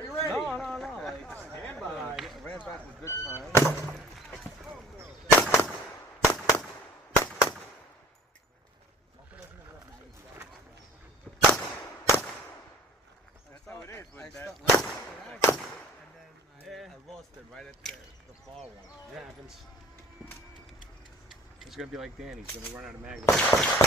Are you ready? No. Like, Stand by. I ran back a good time. That's how it is with that. And then I lost it right at the far one. It happens. He's gonna be like Danny. He's gonna run out of magazines.